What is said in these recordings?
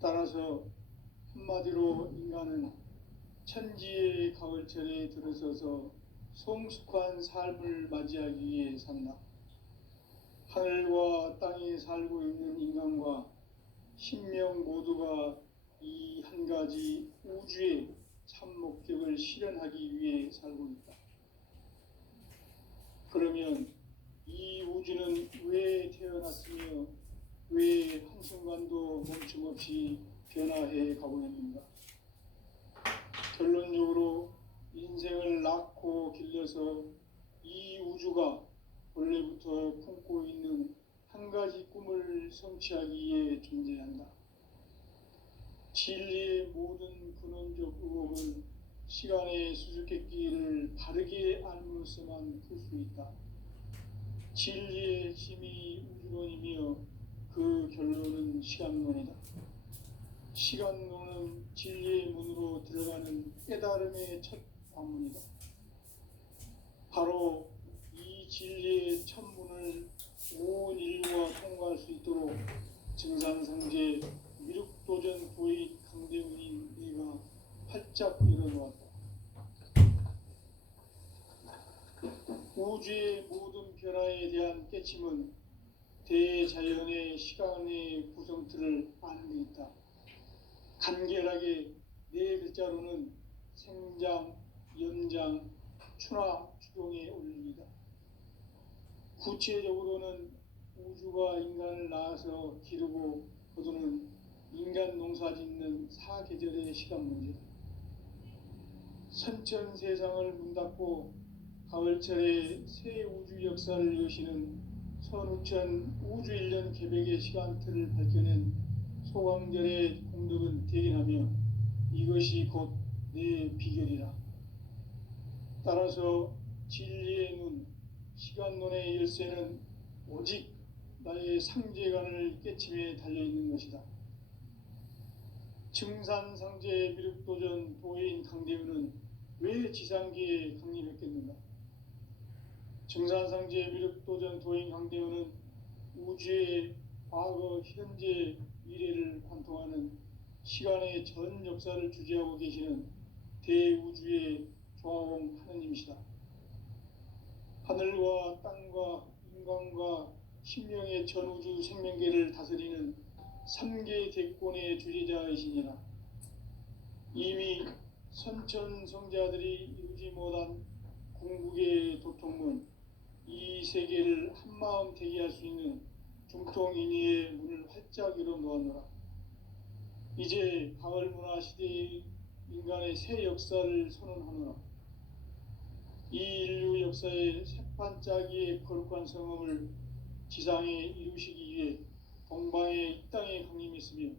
따라서 한마디로 인간은 천지의 가을철에 들어서서 성숙한 삶을 맞이하기 위해 산다. 하늘과 땅에 살고 있는 인간과 신명 모두가 이 한 가지 우주의 참 목적을 실현하기 위해 살고 있다. 그러면 이 우주는 왜 태어났으며 왜 한순간도 멈춤없이 변화해 가고 있는가? 결론적으로 인생을 낳고 길러서 이 우주가 원래부터 품고 있는 한 가지 꿈을 성취하기 위해 존재한다. 진리의 모든 근원적 의혹은 시간의 수수께끼를 바르게 알므로서만 풀 수 있다. 진리의 핵심이 우주론이며 그 결론은 시간론이다. 시간론은 진리의 문으로 들어가는 깨달음의 첫 관문이다. 바로 이 진리의 첫 문을 온 인류가 통과할 수 있도록 증산상제 미륵도전 도인 강대훈인 내가 활짝 열어놓았다. 우주의 모든 변화에 대한 깨침은 대자연의 시간의 구성틀을 아는 데 있다. 간결하게 네 글자로는 생장, 연장, 추나 추동의 원리이다. 구체적으로는 우주가 인간을 낳아서 기르고 거두는 인간 농사짓는 사계절의 시간 문제다. 선천 세상을 문 닫고 가을철에 새 우주 역사를 여시는 선우천 우주 1년 계백의 시간틀을 밝혀낸 소강절의 공덕은 대견하며 이것이 곧 내 비결이라. 따라서 진리의 눈, 시간론의 열쇠는 오직 나의 상제관을 깨침에 달려있는 것이다. 증산상제 미륵도전 도인 강대훈은 왜 지상계에 강림했겠는가? 증산상제 미륵도전 도인 강대훈은 우주의 과거, 현재, 미래를 관통하는 시간의 전 역사를 주재하고 계시는 대우주의 조화공 하느님이시다. 하늘과 땅과 인간과 신명의 전우주 생명계를 다스리는 3개 대권의 주재자이시니라. 이미 선천성자들이 이루지 못한 궁극의 도통문, 이 세계를 한마음 되게 할 수 있는 중통인의의 문을 활짝 열어놓았노라. 이제 가을 문화 시대의 인간의 새 역사를 선언하노라. 이 인류 역사의 새판짜기의 거룩한 성음을 지상에 이루시기 위해 동방의 이 땅에 강림했으며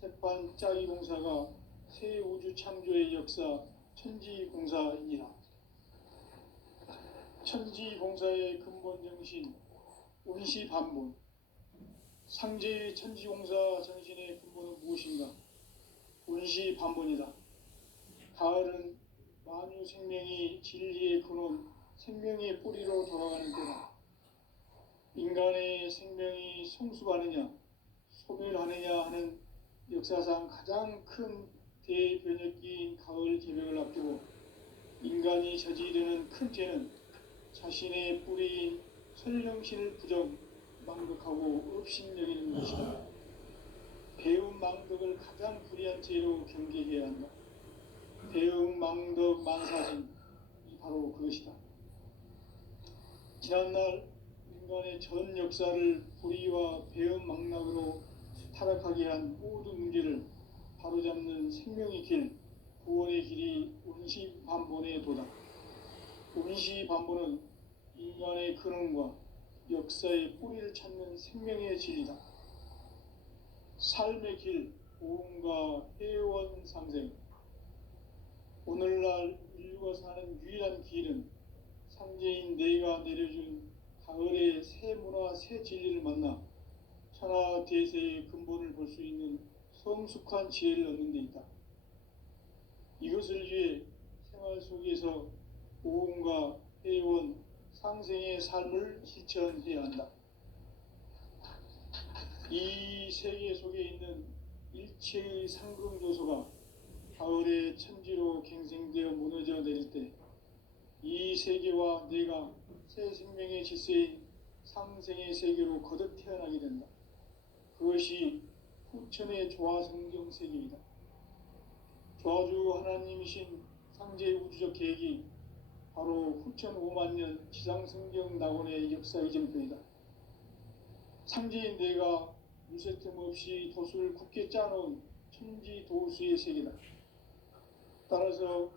새판짜기 공사가 새 우주 창조의 역사 천지공사이니라. 천지공사의 근본 정신 운시반본. 상제의 천지공사 정신의 근본은 무엇인가? 운시반본이다. 가을은 만유 생명이 진리의 근원, 생명의 뿌리로 돌아가는 때다. 인간의 생명이 성숙하느냐, 소멸하느냐 하는 역사상 가장 큰 대변혁기인 가을 계백을 앞두고 인간이 저지르는 큰 죄는 자신의 뿌리인 설령신을 부정, 망덕하고 업신여기는 것이다. 배움 망덕을 가장 불의한 죄로 경계해야 한다. 배움 망덕 만사진, 이 바로 그것이다. 지난날 인간의 전 역사를 불의와 배움 망락으로 타락하게 한 모든 문제를 바로잡는 생명의 길, 구원의 길이 운시반본의 도다. 운시반본은 인간의 근원과 역사의 뿌리를 찾는 생명의 진리다. 삶의 길, 고음과 회원 상생. 오늘날 인류가 사는 유일한 길은 상제인 내가 내려준 가을의 새 문화, 새 진리를 만나 천하 대세의 근본을 볼 수 있는 성숙한 지혜를 얻는 데 있다. 이것을 위해 생활 속에서 고음과 회원, 상생의 삶을 실천해야 한다. 이 세계 속에 있는 일체의 상금조소가 가을의 천지로 갱생되어 무너져 내릴 때 이 세계와 내가 새 생명의 질서인 상생의 세계로 거듭 태어나게 된다. 그것이 후천의 조화성경 세계이다. 조화주 하나님이신 상제의 우주적 계획이 바로 후천 5만 년 지상성경 낙원의 역사 이전편이다. 상제인 내가 물새 틈 없이 도수를 굳게 짜놓은 천지 도수의 세계다. 따라서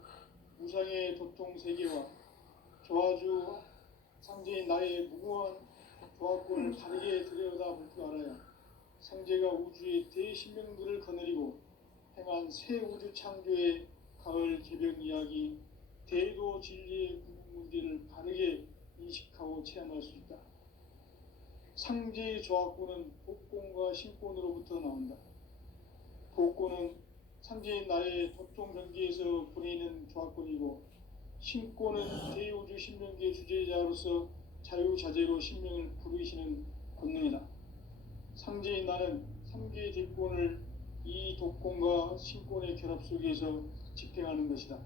무상의 도통 세계와 조화주 상제인 나의 무궁한 조화권을 다르게 들여다볼 줄 알아야 상제가 우주의 대신명들을 거느리고 행한 새 우주 창조의 가을 개벽 이야기, 대도 진리의 문제를 바르게 인식하고 체험할 수 있다. 상제의 조화권은 복권과 신권으로부터 나온다. 복권은 상제인 나의 도통 경계에서 보내는 조화권이고, 신권은 대우주 신명계의 주제자로서 자유자재로 신명을 부르시는 권능이다. 상제인 나는 3개의 대권을 이 독권과 신권의 결합 속에서 집행하는 것이다.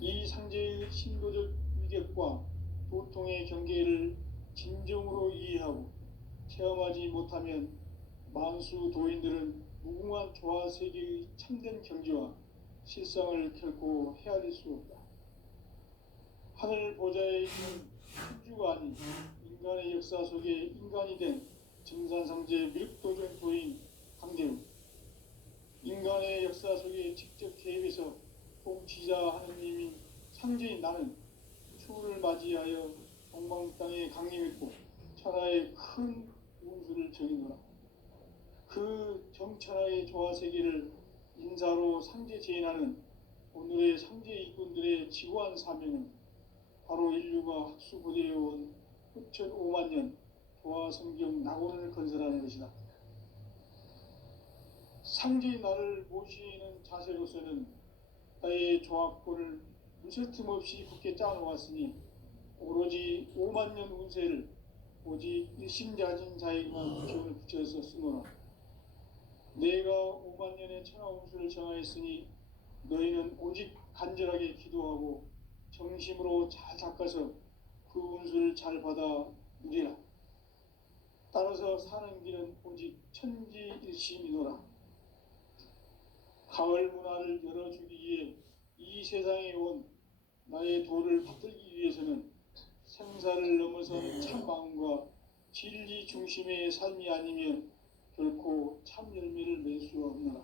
이 상제의 신도적 위격과 도통의 경계를 진정으로 이해하고 체험하지 못하면 만수 도인들은 무궁한 조화 세계의 참된 경지와 실상을 결코 헤아릴 수 없다. 하늘 보좌에 있는 천주가 아닌 인간의 역사 속에 인간이 된 증산상제 미륵도전 도인 강대우, 인간의 역사 속에 직접 개입해서 통치자 하느님인 상제인 나는 추후를 맞이하여 동방 땅에 강림했고 천하의 큰 운수를 정의노라. 그 정천하의 조화세계를 인사로 상제 제인하는 오늘의 상제 일꾼들의 지구한 사명은 바로 인류가 학수고대해온 후천 5만 년 조화성경 낙원을 건설하는 것이다. 상제인 나를 모시는 자세로서는 나의 조화권을 무쇠 틈 없이 굳게 짜놓았으니 오로지 5만 년 운세를 오직 일심자진 자에게만 기운을 붙여서 쓰노라. 내가 5만 년의 천하 운수를 정하였으니 너희는 오직 간절하게 기도하고 정심으로 잘 닦아서 그 운수를 잘 받아 누리라. 따라서 사는 길은 오직 천지일심이노라. 가을 문화를 열어주기 위해 이 세상에 온 나의 도를 받들기 위해서는 생사를 넘어선 참 마음과 진리 중심의 삶이 아니면 결코 참 열매를 맺을 수 없노라.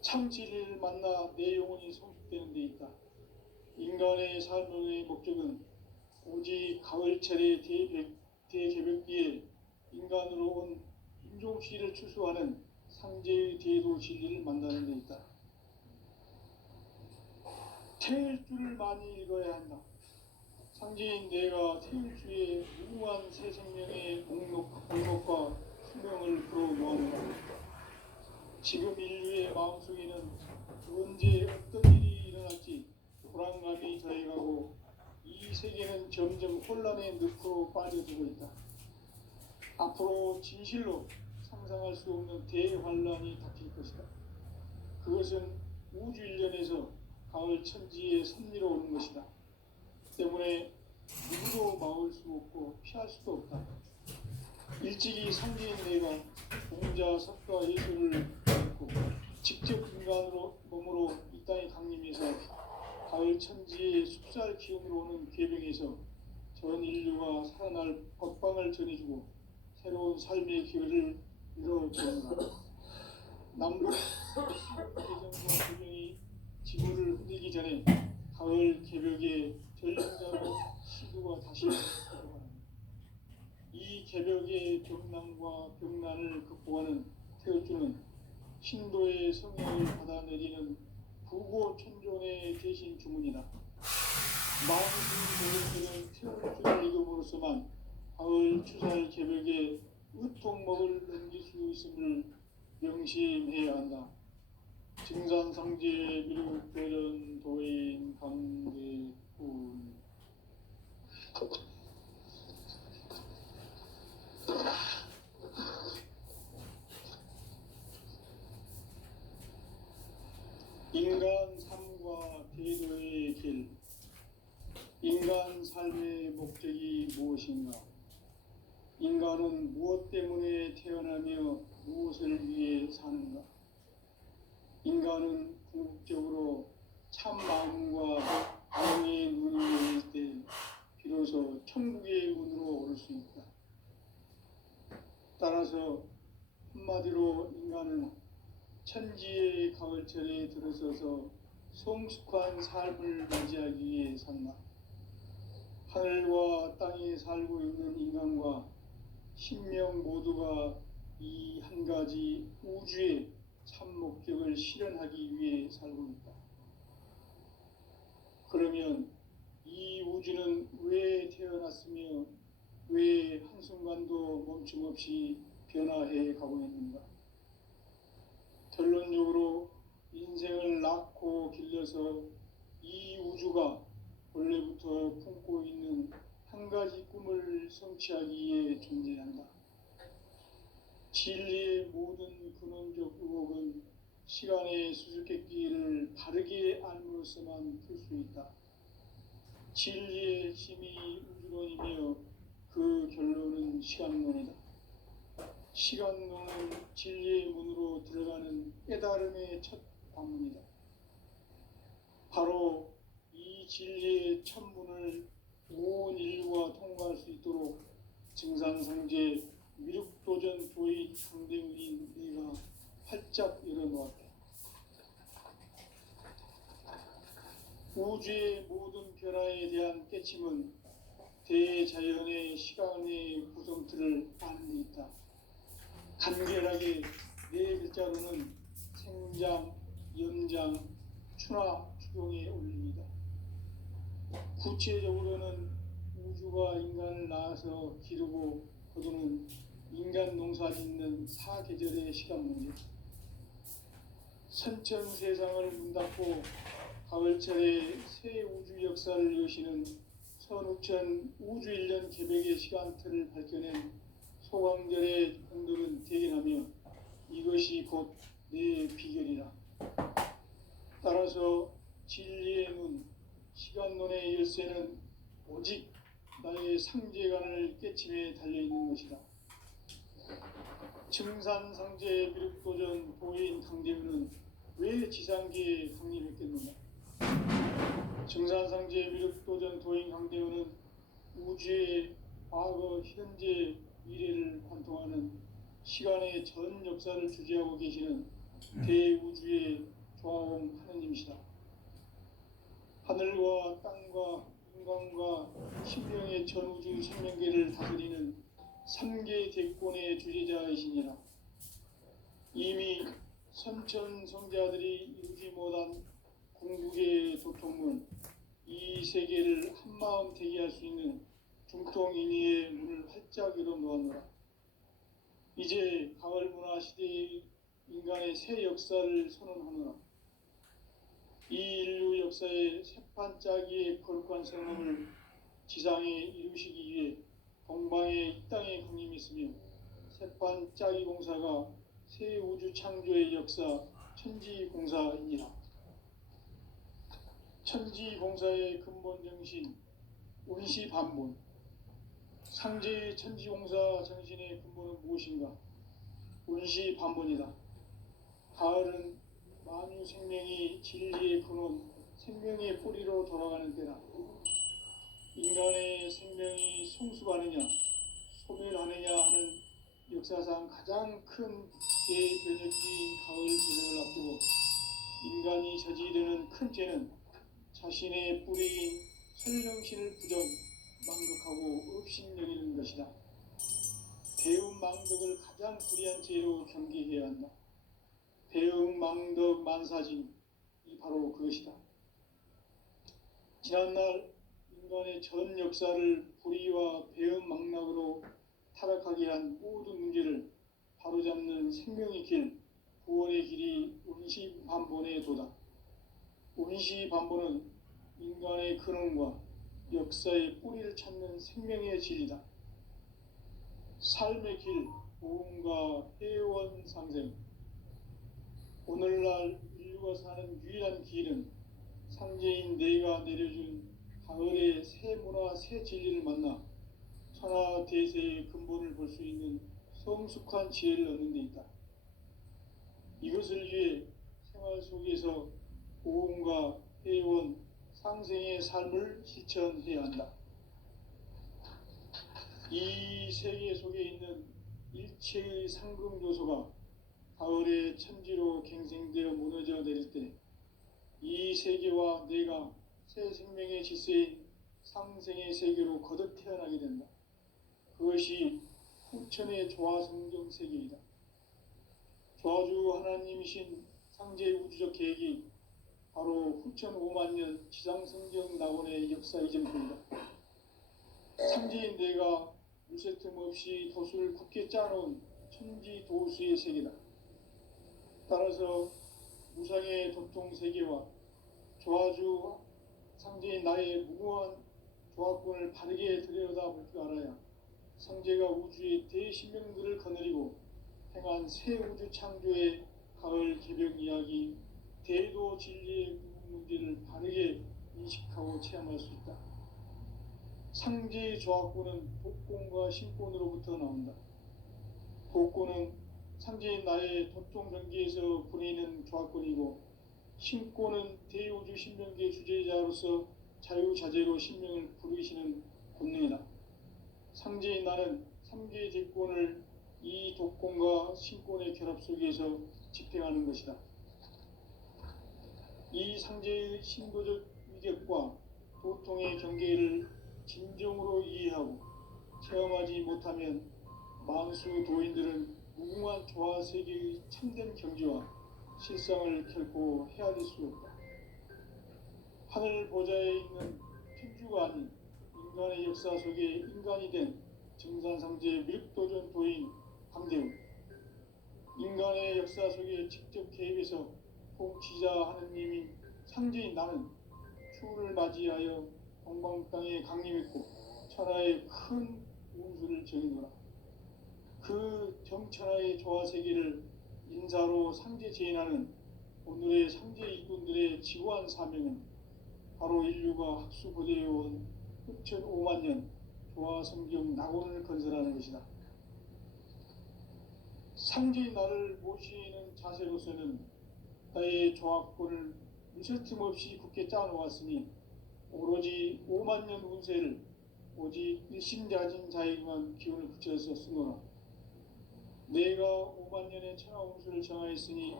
참 진리를 만나 내 영혼이 성숙되는 데 있다. 인간의 삶의 목적은 오직 가을철의 대개벽기에 인간으로 온 인종시를 추수하는 상제의 대도 진리를 만나는 데 있다. 태일주를 많이 읽어야 한다. 상제인 내가 태일주의 무궁한 새 생명의 목록과 수명을 불어모아노라. 지금 인류의 마음속에는 언제 어떤 일이 일어날지 불안감이 더해가고 이 세계는 점점 혼란의 늪으로 빠져들고 있다. 앞으로 진실로 상상할 수 없는 대환란이 닥칠 것이다. 그것은 우주 일련에서 가을 천지의 섭리로 오는 것이다. 때문에 누구도 막을 수 없고 피할 수도 없다. 일찍이 상제인 내가 공자, 석가, 예술을 했고 직접 인간으로 몸으로 이 땅에 강림해서 가을 천지의 숲살 기운으로 오는 궤병에서 전 인류가 살아날 법방을 전해주고 새로운 삶의 기회를 이뤄주는다. 남북 개성과 조명이 지구를 흔들기 전에 가을 개벽의 전령자로 시구가 다시 돌아갑니다. 이 개벽의 병난과 병난을 극복하는 태울주는 신도의 성령을 받아내리는 부고천존의 대신 주문이다. 마음의 태울주를 읽음으로써만 가을 추살 개벽에 의통목을 넘길 수 있음을 명심해야 한다. 증산상제 미륵도전 도인 강대훈. 인간 삶과 대도의 길. 인간 삶의 목적이 무엇인가? 인간은 무엇 때문에 태어나며 무엇을 위해 사는가? 인간은 궁극적으로 참 마음과 영의 눈이 열릴 때 비로소 천국의 문으로 오를 수 있다. 따라서 한마디로 인간은 천지의 가을철에 들어서서 성숙한 삶을 맞이하기 위해 산다. 하늘과 땅에 살고 있는 인간과 신명 모두가 이 한 가지 우주의 참 목적을 실현하기 위해 살고 있다. 그러면 이 우주는 왜 태어났으며 왜 한순간도 멈춤없이 변화해 가고 있는가? 결론적으로 인생을 낳고 길러서 이 우주가 원래부터 품고 있는 한 가지 꿈을 성취하기 위해 존재한다. 진리의 모든 근원적 의혹은 시간의 수수께끼를 바르게 알므로써만 풀 수 있다. 진리의 핵심이 우주론이며 그 결론은 시간론이다. 시간론은 진리의 문으로 들어가는 깨달음의 첫 관문이다. 바로 이 진리의 첫 문을 온 인류가 통과할 수 있도록 증산상제 미륵도전 도의 강대문인 네가 활짝 열어놓았다. 우주의 모든 변화에 대한 깨침은 대자연의 시간의 구성틀을 아는 데 있다. 간결하게 네 글자로는 생장, 연장, 추나 추동에 올립니다. 구체적으로는 우주가 인간을 낳아서 기르고 거두는 인간 농사 짓는 사계절의 시간 문제. 선천 세상을 문닫고 가을철에 새 우주 역사를 여시는 선우천 우주 1년 개백의 시간틀을 밝혀낸 소광절의 공덕은 대견하며 이것이 곧 내 비결이라. 따라서 진리의 문, 시간론의 열쇠는 오직 나의 상제관을 깨침에 달려있는 것이다. 증산상제 미륵도전 보인 강대문은 왜 지상계에 강림했겠는가? 증산상제 미륵도전 도인 강대문은 우주의 과거, 현재, 미래를 관통하는 시간의 전 역사를 주재하고 계시는 대우주의 조화홍 하느님이시다. 하늘과 땅과 인간과 신명의 전우주 생명계를 다스리는 3계 대권의 주재자이시니라. 이미 선천성자들이 이루지 못한 궁극의 도통문, 이 세계를 한마음 대기할 수 있는 중통인의의 문을 활짝 열어놓았노라. 이제 가을 문화 시대의 인간의 새 역사를 선언하노라. 이 인류 역사의 새판 짜기의 거룩한 성함을 지상에 이루시기 위해 동방의 이 땅에 강림했으며 새판 짜기 공사가 새 우주 창조의 역사 천지공사이니라. 천지공사의 근본 정신 운시반본. 상제의 천지공사 정신의 근본은 무엇인가? 운시반본이다. 가을은 만유 생명이 진리의 근원, 생명의 뿌리로 돌아가는 때다. 인간의 생명이 성숙하느냐, 소멸하느냐 하는 역사상 가장 큰 대변혁기인 가을 개명을 앞두고 인간이 저지르는 큰 죄는 자신의 뿌리인 설령신을 부정, 망극하고 업신여기는 것이다. 배은망덕을 가장 불의한 죄로 경계해야 한다. 배은망덕 만사진, 이 바로 그것이다. 지난날 인간의 전 역사를 불의와 배은망락으로 타락하게 한 모든 문제를 바로잡는 생명의 길, 구원의 길이 운시반본의 도다. 운시반본은 인간의 근원과 역사의 뿌리를 찾는 생명의 진리다. 삶의 길, 보험과 회원 상생. 오늘날 인류가 먹고 사는 유일한 길은 상제인 내가 내려준 가을의 새 문화 새 진리를 만나 천하 대세의 근본을 볼 수 있는 성숙한 지혜를 얻는 데 있다. 이것을 위해 생활 속에서 보험과 회원, 상생의 삶을 실천해야 한다. 이 세계 속에 있는 일체의 상금 요소가 가을의 천지로 갱생되어 무너져 내릴 때 이 세계와 내가 새 생명의 질서인 상생의 세계로 거듭 태어나게 된다. 그것이 후천의 조화성경 세계이다. 조화주 하나님이신 상제의 우주적 계획이 바로 후천 5만 년 지상성경 낙원의 역사 이전입니다. 상제인 내가 물새 틈 없이 도수를 굳게 짜놓은 천지 도수의 세계다. 따라서 무상의 도통 세계와 조화주 상제인 나의 무궁한 조화권을 바르게 들여다볼 줄 알아야 상제가 우주의 대신명들을 거느리고 행한 새 우주 창조의 가을 개벽 이야기, 대도 진리의 문제를 바르게 인식하고 체험할 수 있다. 상제의 조화권은 복권과 신권으로부터 나온다. 복권은 상제인 나의 도통 경계에서 보내는 조화권이고, 신권은 대우주 신명계 주제자로서 자유자재로 신명을 부르시는 권능이다. 상제인 나는 3개의 제권을 이 독권과 신권의 결합 속에서 집행하는 것이다. 이 상제의 신도적 위격과 도통의 경계를 진정으로 이해하고 체험하지 못하면 만수 도인들은 무궁한 조화 세계의 참된 경지와 실상을 결코 헤아릴 수 없다. 하늘 보좌에 있는 천주가 아닌 인간의 역사 속에 인간이 된 정산상제 밀도전 도인 강대우, 인간의 역사 속에 직접 개입해서 통치자 하느님인 상제인 나는 추운을 맞이하여 동방 땅에 강림했고 천하의 큰 운수를 정의노라. 그 정천하의 조화 세계를 인사로 상제 제인하는 오늘의 상제 일꾼들의 지구한 사명은 바로 인류가 학수 고대해온 후천 5만 년 조화 성경 낙원을 건설하는 것이다. 상제인 나를 모시는 자세로서는 나의 조화권을 무쇠 틈 없이 굳게 짜놓았으니 오로지 5만 년 운세를 오직 일심자진 자에게만 기운을 붙여서 쓰노라. 내가 5만 년의 천하 운수를 정하였으니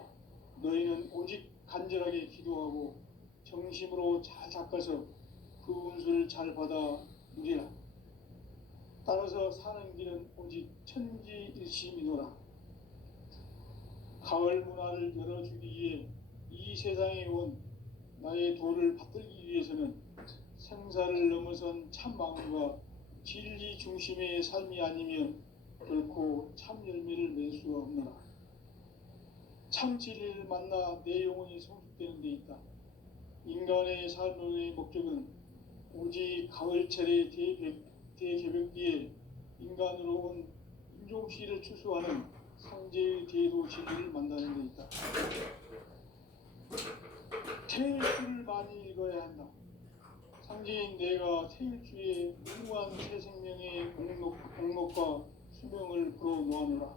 너희는 오직 간절하게 기도하고 정심으로 잘 닦아서 그 운수를 잘 받아 누리라. 따라서 사는 길은 오직 천지일심이노라. 가을 문화를 열어주기 위해 이 세상에 온 나의 도를 받들기 위해서는 생사를 넘어선 참 마음과 진리 중심의 삶이 아니면 결코 참 열매를 맺을 수가 없노라. 참 진리를 만나 내 영혼이 성숙되는 데 있다. 인간의 삶의 목적은 오직 가을철의 대개벽기에 인간으로 온 인종시를 추수하는 상제의 대도 진리를 만나는 데 있다. 태일주를 많이 읽어야 한다. 상제인 내가 태일주의 무궁한 새 생명의 공목과 수명을 불어놓아노라.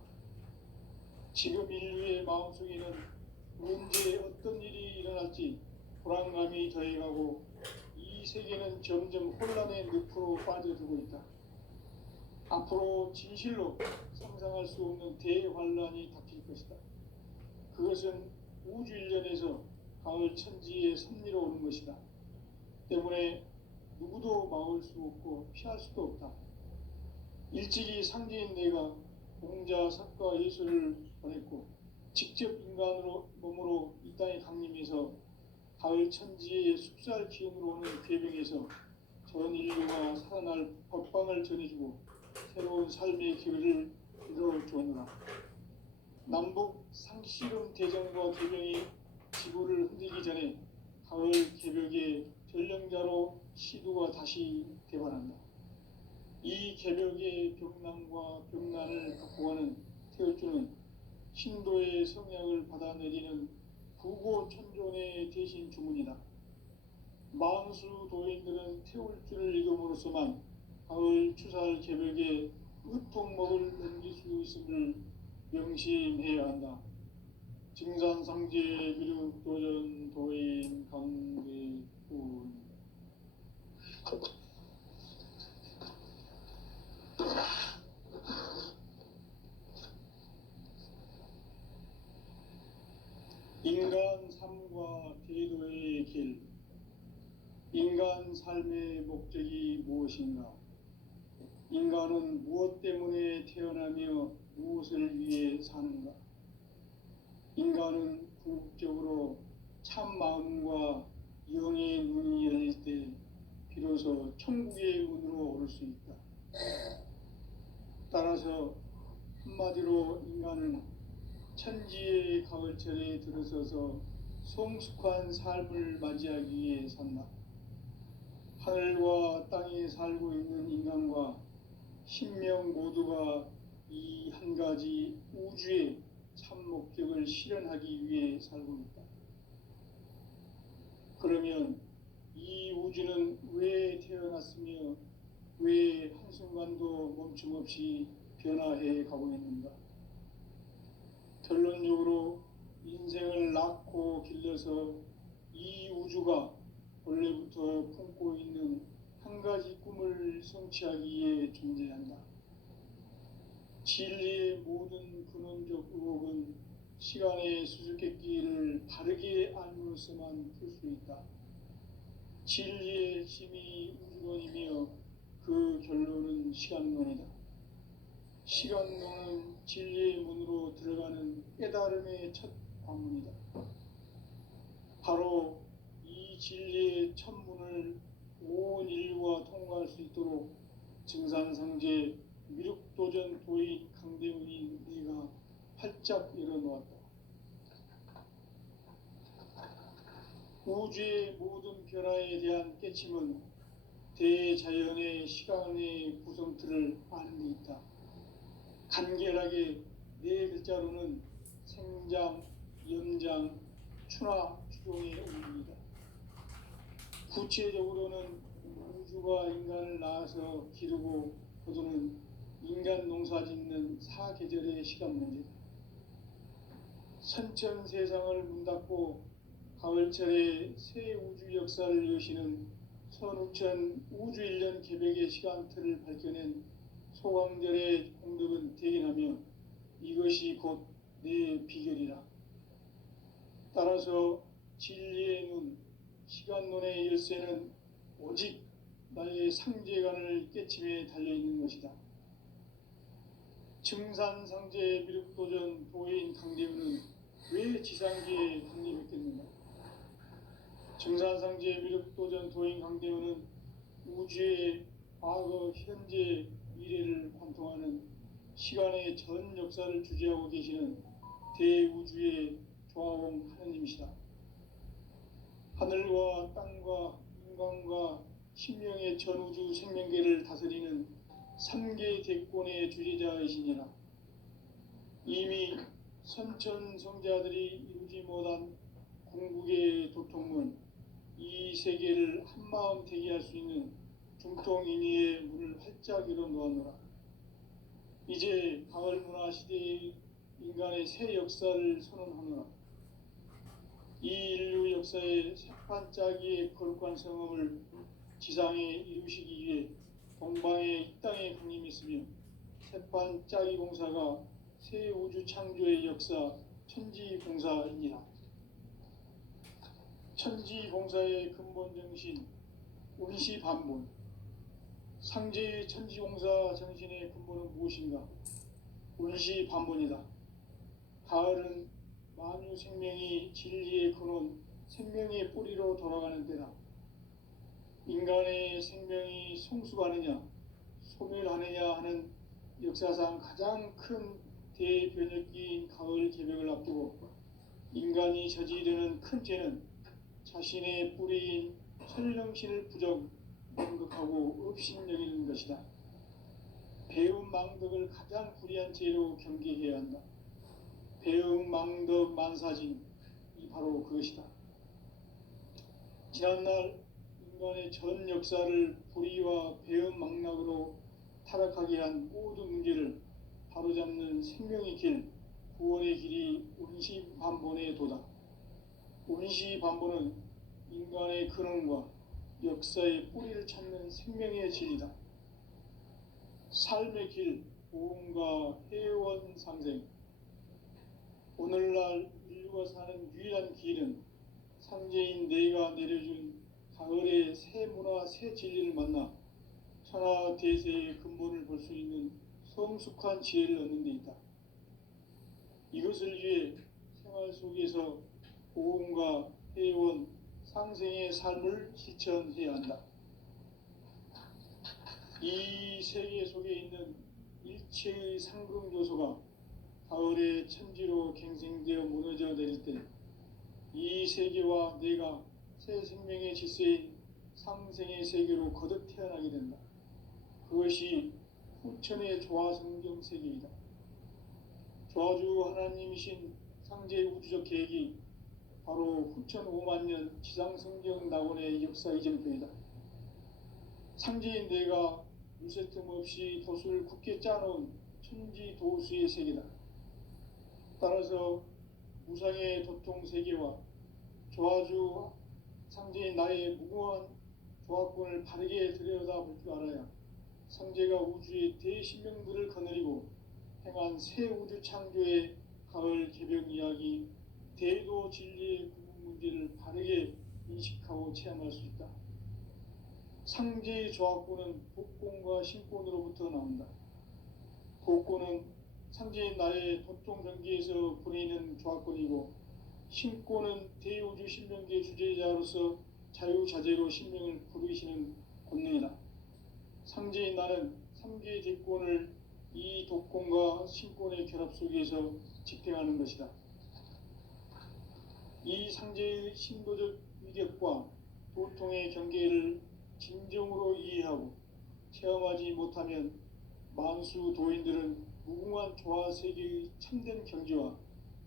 지금 인류의 마음속에는 언제 어떤 일이 일어날지 불안감이 더해가고 이 세계는 점점 혼란의 늪으로 빠져들고 있다. 앞으로 진실로 상상할 수 없는 대환란이 닥칠 것이다. 그것은 우주 일련에서 가을 천지의 섭리로 오는 것이다. 때문에 누구도 막을 수 없고 피할 수도 없다. 일찍이 상제인 내가 공자, 석가, 예수를 보냈고 직접 인간으로 몸으로 이 땅에 강림해서 가을 천지의 숲살 기운으로 오는 괴병에서 전 인류가 살아날 법방을 전해주고 새로운 삶의 기회를 이뤄주었노라. 남북 상씨름 대전과 개병이 지구를 흔들기 전에 가을 개벽의 전령자로 시두가 다시 개발한다. 이 개벽의 병난과 병난을 극복하는 태울주는 신도의 성약을 받아내리는 구고천존의 대신 주문이다. 만수 도인들은 태울 줄을 읽음으로써만 가을 추살 개벽에 으통먹을 넘길 수 있음을 명심해야 한다. 증산상제 미륵도전 도인 강대훈. 인간 삶과 대도의 길. 인간 삶의 목적이 무엇인가? 인간은 무엇 때문에 태어나며 무엇을 위해 사는가? 인간은 궁극적으로 참 마음과 영의 눈이 열릴 때 비로소 천국의 문으로 오를 수 있다. 따라서 한마디로 인간은 천지의 가을철에 들어서서 성숙한 삶을 맞이하기 위해 산다. 하늘과 땅에 살고 있는 인간과 신명 모두가 이 한 가지 우주의 참 목적을 실현하기 위해 살고 있다. 그러면 이 우주는 왜 태어났으며 왜 한순간도 멈춤없이 변화해 가고 있는가? 결론적으로 인생을 낳고 길러서 이 우주가 원래부터 품고 있는 한 가지 꿈을 성취하기 위해 존재한다. 진리의 모든 근원적 의혹은 시간의 수수께끼를 바르게 알므로써만 풀 수 있다. 진리의 핵심이 우주론이며 그 결론은 시간론이다. 시간론은 진리의 문으로 들어가는 깨달음의 첫 관문이다. 바로 이 진리의 첫 문을 온 인류가 통과할 수 있도록 증산상제 미륵도전 도인 강대훈이 네가 활짝 열어놓았다. 우주의 모든 변화에 대한 깨침은 대자연의 시간의 구성틀을 아는 데 있다. 간결하게 네 글자로는 생장, 연장, 추나 추종의 의미이다. 구체적으로는 우주가 인간을 낳아서 기르고 거두는 인간 농사 짓는 사계절의 시간 문제다. 선천 세상을 문닫고 가을철에 새 우주 역사를 여시는 선우천 우주 1년 개벽의 시간틀을 밝혀낸 소강절의 공덕은 대견하며 이것이 곧 내 비결이라. 따라서 진리의 눈, 시간론의 열쇠는 오직 나의 상제관을 깨침에 달려있는 것이다. 증산상제 미륵도전 도인 강대훈은 왜 지상계에 강림했겠는가? 증산상제 미륵도전 도인 강대훈은 우주의 과거, 현재, 미래를 관통하는 시간의 전 역사를 주재하고 계시는 대우주의 조화공 하느님이시다. 하늘과 땅과 인간과 신명의 전우주 생명계를 다스리는 3개 대권의 주재자이시니라. 이미 선천성자들이 이루지 못한 궁극의 도통문, 이 세계를 한마음 되게 할 수 있는 중통인의의 문을 활짝 열어놓았노라. 이제 가을문화 시대의 인간의 새 역사를 선언하노라. 이 인류 역사의 새반짝이의 거룩한 성음을 지상에 이루시기 위해 동방의 이 땅에 강림했으며 새반짝이 공사가 새 우주 창조의 역사 천지공사이니라. 천지공사의 근본 정신 운시반본. 상제의 천지공사 정신의 근본은 무엇인가? 운시반본이다. 가을은 만유 생명이 진리의 근원, 생명의 뿌리로 돌아가는 때다. 인간의 생명이 성숙하느냐, 소멸하느냐 하는 역사상 가장 큰 대변혁기인 가을 개벽을 앞두고 인간이 저지르는 큰 죄는 자신의 뿌리인 천령신을 부정, 망극하고 업신여기는 것이다. 배움 망덕을 가장 불의한 죄로 경계해야 한다. 배움 망덕 만사진, 이 바로 그것이다. 지난날 인간의 전 역사를 불의와 배은망락으로 타락하게 한 모든 문제를 바로잡는 생명의 길, 구원의 길이 운시반본의 도다. 운시반본은 인간의 근원과 역사의 뿌리를 찾는 생명의 진리다. 삶의 길, 보험과 회원 상생. 오늘날 인류가 사는 유일한 길은 상제인 내가 내려준 가을의 새 문화, 새 진리를 만나 천하 대세의 근본을 볼 수 있는 성숙한 지혜를 얻는 데 있다. 이것을 위해 생활 속에서 보험과 회원, 상생의 삶을 실천해야 한다. 이 세계 속에 있는 일체의 상승 요소가 가을의 천지로 갱생되어 무너져 내릴 때 이 세계와 내가 새 생명의 질서인 상생의 세계로 거듭 태어나게 된다. 그것이 후천의 조화성경 세계이다. 조화주 하나님이신 상제 우주적 계획이 바로 후천 5만 년 지상성경 낙원의 역사 이전표이다. 상제인 내가 물새틈 없이 도수를 굳게 짜놓은 천지 도수의 세계다. 따라서 무상의 도통 세계와 조화주 상제인 나의 무궁한 조화권을 바르게 들여다볼 줄 알아야 상제가 우주의 대신명들을 거느리고 행한 새 우주 창조의 가을 개벽 이야기, 대도 진리의 구분 문제를 바르게 인식하고 체험할 수 있다. 상제의 조화권은 복권과 신권으로부터 나온다. 복권은 상제인 나의 도통 전기에서 보내는 조화권이고, 신권은 대우주 신명계 주제자로서 자유자재로 신명을 부르시는 권능이다. 상제인 나는 3개의 대권을 이 독권과 신권의 결합 속에서 집행하는 것이다. 이 상제의 신도적 위력과 도통의 경계를 진정으로 이해하고 체험하지 못하면 만수 도인들은 무궁한 조화세계의 참된 경지와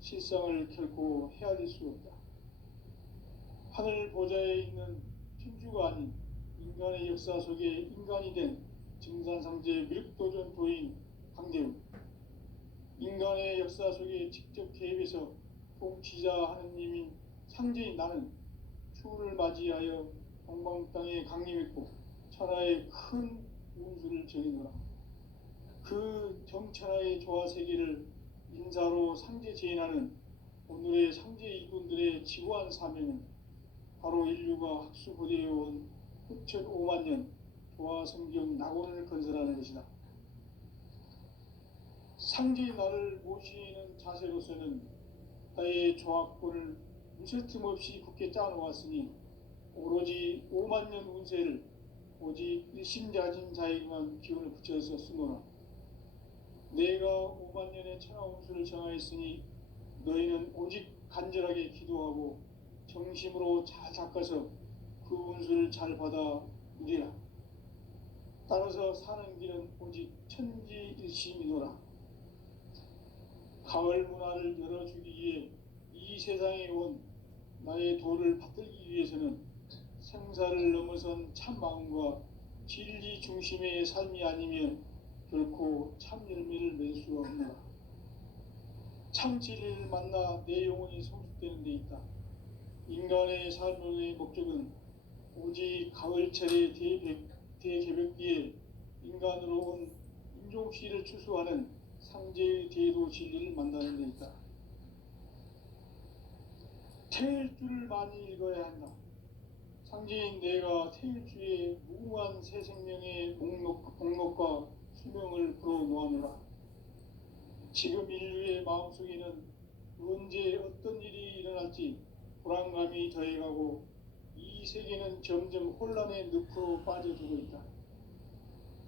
실상을 결코 헤아릴 수 없다. 하늘 보좌에 있는 천주가 아닌 인간의 역사 속에 인간이 된 증산상제 미륵도전 도인 강대우, 인간의 역사 속에 직접 개입해서 통치자 하느님인 상제인 나는 추운을 맞이하여 동방 땅에 강림했고 천하의 큰 운수를 정해노라. 그 정천하의 조화세계를 인사로 상제 제인하는 오늘의 상제 일꾼들의 지구한 사명은 바로 인류가 학수고대해온 후천 5만 년 조화성경 낙원을 건설하는 것이다. 상제의 나를 모시는 자세로서는 나의 조합권을 무쇠틈 없이 굳게 짜놓았으니 오로지 5만 년 운세를 오직 일심자진 자에게만 기운을 붙여서 쓰노라. 내가 5만 년의 천하 운수를 정하였으니 너희는 오직 간절하게 기도하고 정심으로 잘 닦아서 그 운수를 잘 받아 누리라. 따라서 사는 길은 오직 천지일심이노라. 가을 문화를 열어주기 위해 이 세상에 온 나의 도를 받들기 위해서는 생사를 넘어선 참 마음과 진리 중심의 삶이 아니면 결코 참 열매를 맺을 수가 없노라. 참 진리를 만나 내 영혼이 성숙되는 데 있다. 인간의 삶의 목적은 오직 가을철의 대개벽기에 인간으로 온 인종씨를 추수하는 상제의 대도 진리를 만나는 데 있다. 태일주를 많이 읽어야 한다. 상제인 내가 태일주의 무궁한 새 생명의 목록과 수명을 불어놓아노라. 지금 인류의 마음속에는 언제 어떤 일이 일어날지 불안감이 더해가고 이 세계는 점점 혼란의 늪으로 빠져들고 있다.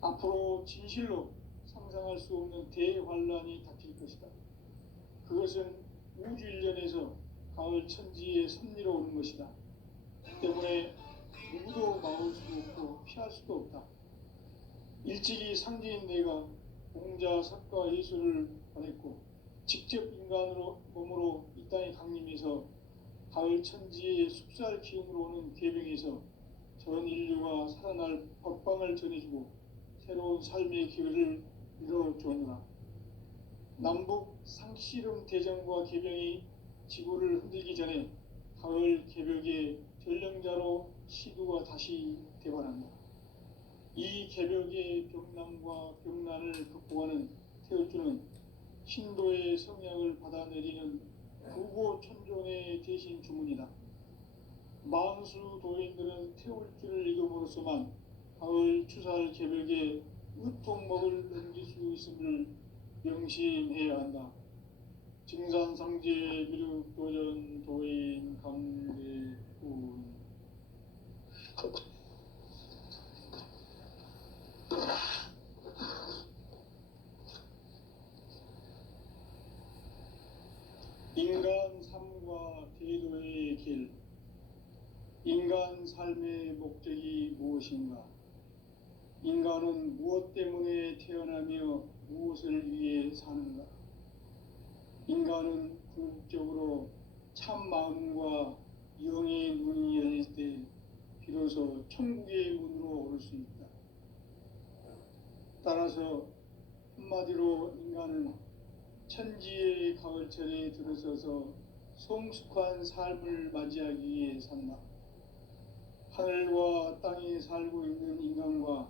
앞으로 진실로 상상할 수 없는 대환란이 닥칠 것이다. 그것은 우주 일련에서 가을 천지의 섭리로 오는 것이다. 때문에 누구도 막을 수도 없고 피할 수도 없다. 일찍이 상제인 내가 공자, 석가, 예수를 보냈고 직접 인간으로 몸으로 이 땅에 강림해서 가을 천지의 숲살 기운으로 오는 궤병에서 전 인류가 살아날 법방을 전해주고 새로운 삶의 기회를 이뤄주었노라. 남북 상씨름 대전과 궤병이 지구를 흔들기 전에 가을 개벽의 전령자로 시두가 다시 대발한다. 이 개벽의 병남과 병난을 극복하는 태울주는 신도의 성약을 받아내리는 구고천존의 대신 주문이다. 만수 도인들은 태울주를 읽음으로써만 가을 추살 개벽에 으통먹을 넘길 수 있음을 명심해야 한다. 증산상제 미륵 도전 도인 강대군. 인간 삶과 대도의 길. 인간 삶의 목적이 무엇인가? 인간은 무엇 때문에 태어나며 무엇을 위해 사는가? 인간은 궁극적으로 참 마음과 영의 문이 열릴 때 비로소 천국의 문으로 오를 수 있다. 따라서 한마디로 인간은 천지의 가을철에 들어서서 성숙한 삶을 맞이하기 위해 산다. 하늘과 땅에 살고 있는 인간과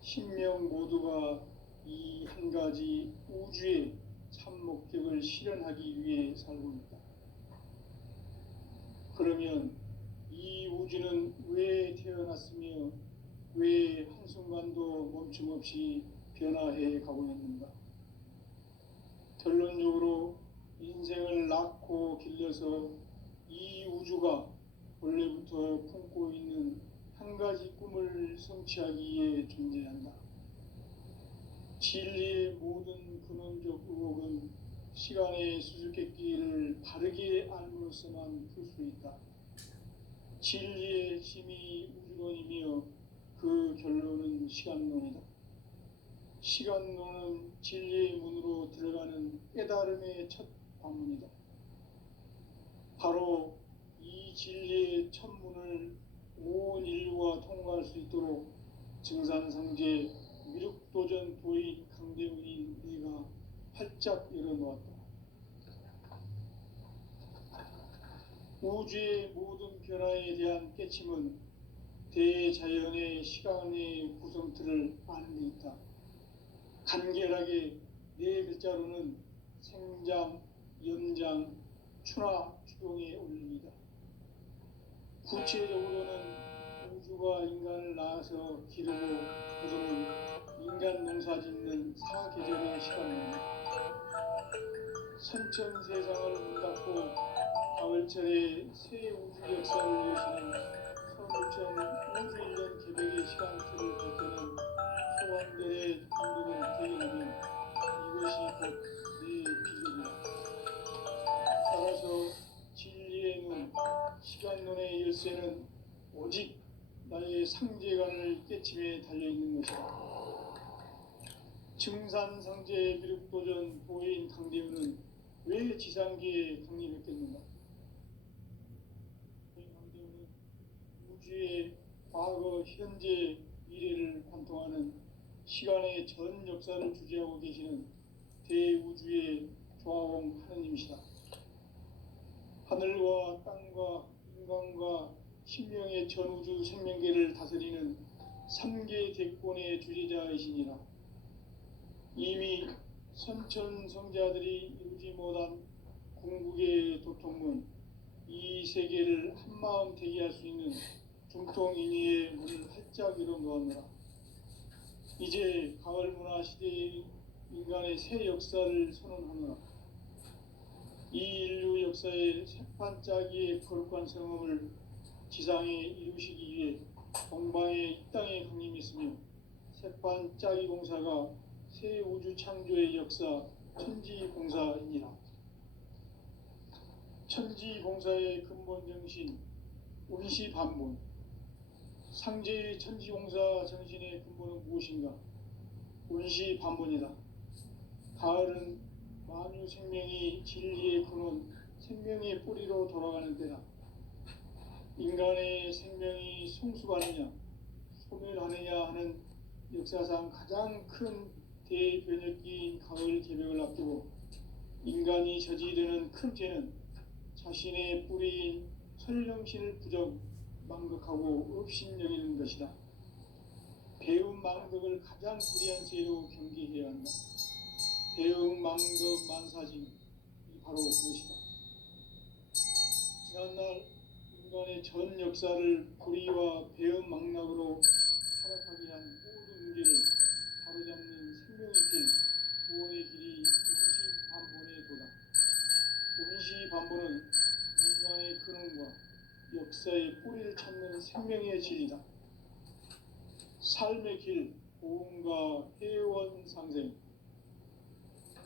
신명 모두가 이 한 가지 우주의 참 목적을 실현하기 위해 살고 있다. 그러면 이 우주는 왜 태어났으며 왜 한순간도 멈춤없이 변화해 가고 있는가? 결론적으로 인생을 낳고 길러서 이 우주가 원래부터 품고 있는 한 가지 꿈을 성취하기 위해 존재한다. 진리의 모든 근원적 의혹은 시간의 수수께끼를 바르게 알므로써만 풀 수 있다. 진리의 핵심이 우주론이며 그 결론은 시간론이다. 시간론은 진리의 문으로 들어가는 깨달음의 첫 방문이다. 바로 이 진리의 첫 문을 온 인류가 통과할 수 있도록 증산상제 미륵도전 도인 강대훈인 네가 활짝 열어놓았다. 우주의 모든 변화에 대한 깨침은 대자연의 시간의 구성틀을 아는 데 있다. 간결하게 네 글자로는 생장, 연장, 추나 추동의 원리이다. 구체적으로는 우주가 인간을 낳아서 기르고 거두는 인간 농사 짓는 사계절의 시간입니다. 선천 세상을 문 닫고 가을철에 새 우주 역사를 여시는 서울천 우주 1년 개벽의 시간틀을 볼 때는 소원들의 감동을 대견하면 이것이 곧 내 비전이다. 따라서 진리의 눈, 시간론의 열쇠는 오직 나의 상제관을 깨침에 달려있는 것이다. 증산상제 미륵도전 도인 강대훈은 왜 지상계에 강림했겠는가? 강대훈은 우주의 과거, 현재, 미래를 관통하는 시간의 전 역사를 주재하고 계시는 대우주의 조화홍 하느님이시다. 하늘과 땅과 인간과 신명의 전우주 생명계를 다스리는 3계 대권의 주재자이시니라. 이미 선천성자들이 이루지 못한 궁극의 도통문, 이 세계를 한마음 되게 할 수 있는 중통인의의 문을 활짝 열어놓았노라. 이제 가을 문화 시대의 인간의 새 역사를 선언하노라. 이 인류 역사의 새판짜기의 거룩한 성음을 지상에 이루시기 위해 동방의 이 땅에 강림했으며 새판짜기 공사가 새 우주 창조의 역사 천지공사이니라. 천지공사의 근본 정신 운시반본. 상제의 천지공사 정신의 근본은 무엇인가? 운시반본이다. 가을은 만유 생명이 진리의 근원, 생명의 뿌리로 돌아가는 때다. 인간의 생명이 성숙하느냐 소멸하느냐 하는 역사상 가장 큰 대변혁기인 가을 개벽을 앞두고 인간이 저지르는 큰 죄는 자신의 뿌리인 설령신을 망각하고 업신여기는 것이다. 배움 망덕을 가장 불의한 죄로 경계해야 한다. 배움 망덕 만사진 바로 그것이다. 지난날 인간의 전 역사를 불의와 배움 망락으로 타락하게 한 모든 문제를 바로잡는 생명의 길, 구원의 길이 운시반본의 도다. 운시반본은 인간의 근원과 역사의 뿌리를 찾는 생명의 진리다. 삶의 길, 보험과 회원 상생.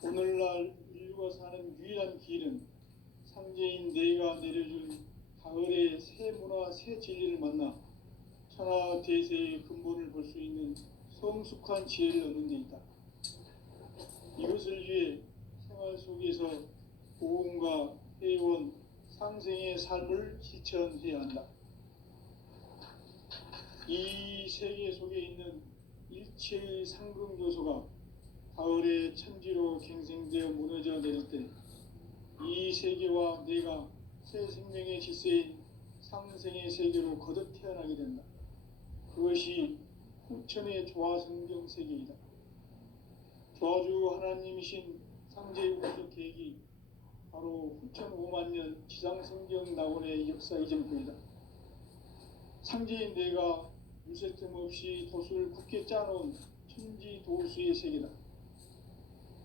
오늘날 인류가 사는 유일한 길은 상제인 내가 내려준 가을의 새 문화, 새 진리를 만나 천하 대세의 근본을 볼 수 있는 성숙한 지혜를 얻는 데 있다. 이것을 위해 생활 속에서 보험과 회원, 상생의 삶을 실천해야 한다. 이 세계 속에 있는 일체의 상금 요소가 가을의 천지로 갱생되어 무너져 내릴 때 이 세계와 내가 새 생명의 질서인 상생의 세계로 거듭 태어나게 된다. 그것이 후천의 조화성경 세계이다. 조화주 하나님이신 상제의 우주적 계획이 바로 후천 5만 년 지상성경 낙원의 역사 이전부이다. 상제인 내가 유세 틈 없이 도수를 굳게 짜놓은 천지 도수의 세계다.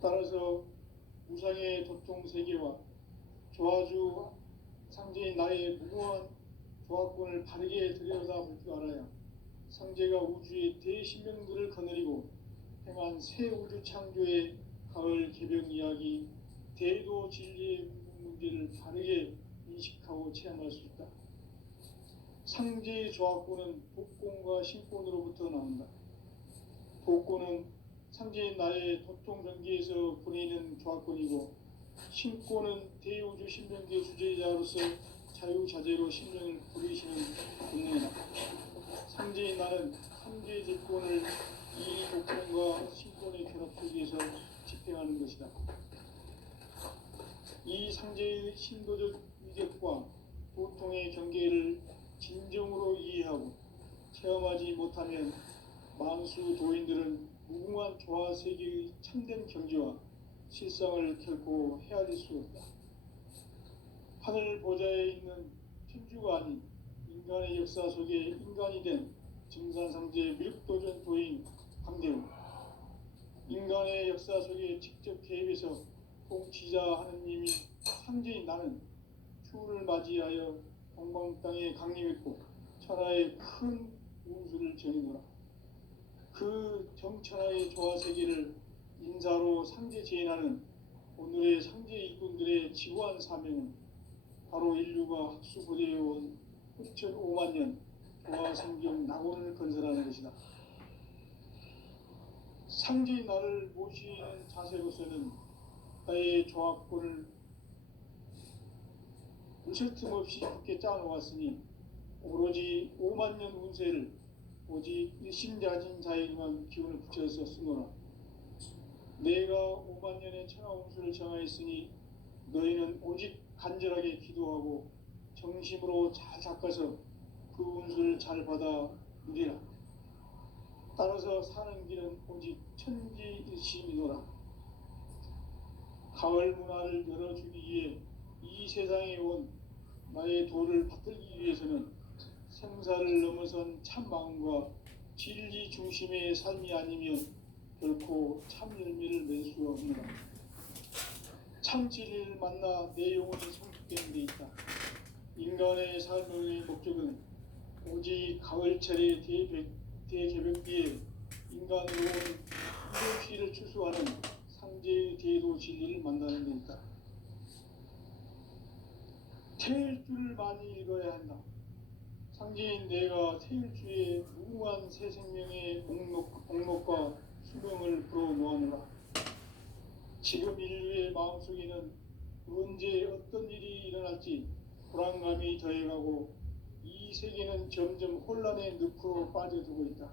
따라서 무상의 도통 세계와 조화주 상제인 나의 무궁한 조화권을 바르게 들여다볼 줄 알아야 상제가 우주의 대신명들을 거느리고 행한 새 우주 창조의 가을 개벽 이야기, 대도 진리의 문제를 바르게 인식하고 체험할 수 있다. 상제의 조화권은 복권과 신권으로부터 나온다. 복권은 상제인 나의 도통 전기에서 보내는 조화권이고, 신권은 대우주 신명계 주제자로서 자유자재로 신명을 부리시는 본능이다. 상제인 나는 상제 집권을 이 복권과 신권의 결합 속에서 집행하는 것이다. 이 상제의 신도적 위격과 보통의 경계를 진정으로 이해하고 체험하지 못하면 만수 도인들은 무궁한 조화 세계의 참된 경지와 실상을 결코 헤아릴 수 없다. 하늘 보좌에 있는 천주가 아닌 인간의 역사 속에 인간이 된 증산상제 밀도전 도인 강대우, 인간의 역사 속에 직접 개입해서 통치자 하느님이 상제인 나는 추운을 맞이하여 동방 땅에 강림했고 천하의 큰 운수를 전이노라. 그 정천하의 조화 세계를 인사로 상제 제인하는 오늘의 상제 일꾼들의 지구한 사명은 바로 인류가 학수고대해온 6,5만 년 조화 성경 낙원을 건설하는 것이다. 상제인 나를 모시는 자세로서는 나의 조화권을 무실 틈 없이 굳게 짜놓았으니 오로지 5만 년 운세를 오직 일심자진 자에게만 기운을 붙여서 쓰노라. 내가 5만 년의 천하 운수를 정하였으니 너희는 오직 간절하게 기도하고 정심으로 잘 닦아서 그 운수를 잘 받아 누리라. 따라서 사는 길은 오직 천지일심이노라. 가을 문화를 열어주기 위해 이 세상에 온 나의 도를 받들기 위해서는 생사를 넘어선 참 마음과 진리 중심의 삶이 아니면 결코 참 열매를 맺을 수 없노라. 참 진리를 만나 내 영혼이 성숙되는 데 있다. 인간의 삶의 목적은 오직 가을철의 대개벽기에 인간으로 온 인도시를 추수하는 상제의 대도 진리를 만나는 데 있다. 태일주를 많이 읽어야 한다. 상제인 내가 태일주의 무궁한 새 생명의 목록과 수명을 불어놓아노라. 지금 인류의 마음속에는 언제 어떤 일이 일어날지 불안감이 더해가고 이 세계는 점점 혼란의 늪으로 빠져들고 있다.